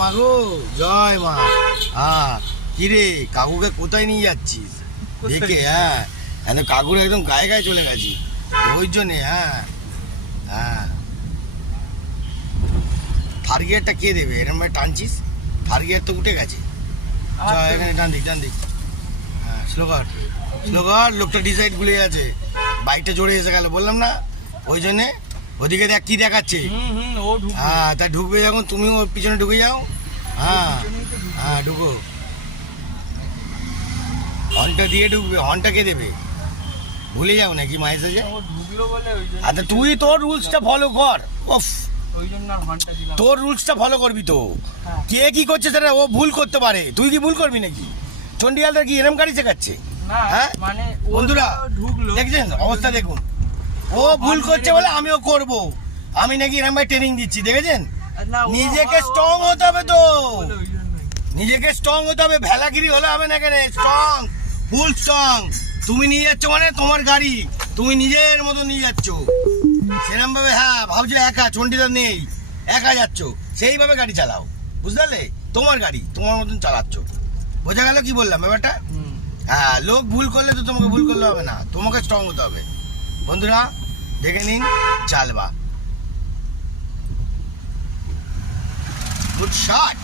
মাগো জয় মা। হ্যাঁ কিরে কাকুকে কোথায় নিয়ে যাচ্ছিস দেখে? হ্যাঁ এত কাকুর একদম গায়ে গায়ে চলে গেছি ওই জন্যে। হ্যাঁ হ্যাঁ থার্ড গিয়ারটা কে দেবে? এরম ভাবে টানছিস, থার্ড গিয়ার তো উঠে গেছে। এখানে টান দিক হ্যাঁ স্লো কর স্লো কর। লোকটা ডিসাইড ভুলে গেছে, বাইকটা জোরে এসে গেল বললাম না ওই জন্যে। ওদিকে দেখ কি দেখাচ্ছে। হ্যাঁ তা ঢুকবে যখন তুমিও ওর পিছনে ঢুকে যাও। হ্যাঁ হ্যাঁ ঢুকো, হর্নটা দিয়ে ঢুকবে। হর্নটা কে দেবে? ভুলে যাও নাকি মাঝে যে? আচ্ছা তুই তোর রুলসটা ফলো কর। ওফ তোর রুলসটা ফলো করবি তো। কে কি করছে সেটা ও ভুল করতে পারে, তুই কি ভুল করবি নাকি? চন্ডিয়ালদের কি এরম গাড়ি শেখাচ্ছে? হ্যাঁ বন্ধুরা দেখছেন অবস্থা দেখুন, ও ভুল করছে বলে আমিও করব। আমি নাকি এরম ভাই ট্রেনিং দিচ্ছি দেখেছেন? নিজেকে স্ট্রং হতে হবে তো, নিজেকে স্ট্রং হতে হবে। ভেলাগিরি হলে হবে না, কেন স্ট্রং, ফুল স্ট্রং। তুমি নিয়ে যাচ্ছ মানে তোমার গাড়ি, তুমি নিজের মতো নিয়ে যাচ্ছ সেরকম ভাবে। হ্যাঁ ভাবছো একা, চন্ডিদার নেই, একা যাচ্ছ, সেইভাবে গাড়ি চালাও, বুঝতে পারলে? তোমার গাড়ি তোমার মতন চালাচ্ছ, বোঝা গেল কি বললাম ব্যাপারটা? হ্যাঁ লোক ভুল করলে তো তোমাকে ভুল করলে হবে না, তোমাকে স্ট্রং হতে হবে। বন্ধুরা দেখে নিন চালবা। Good shot.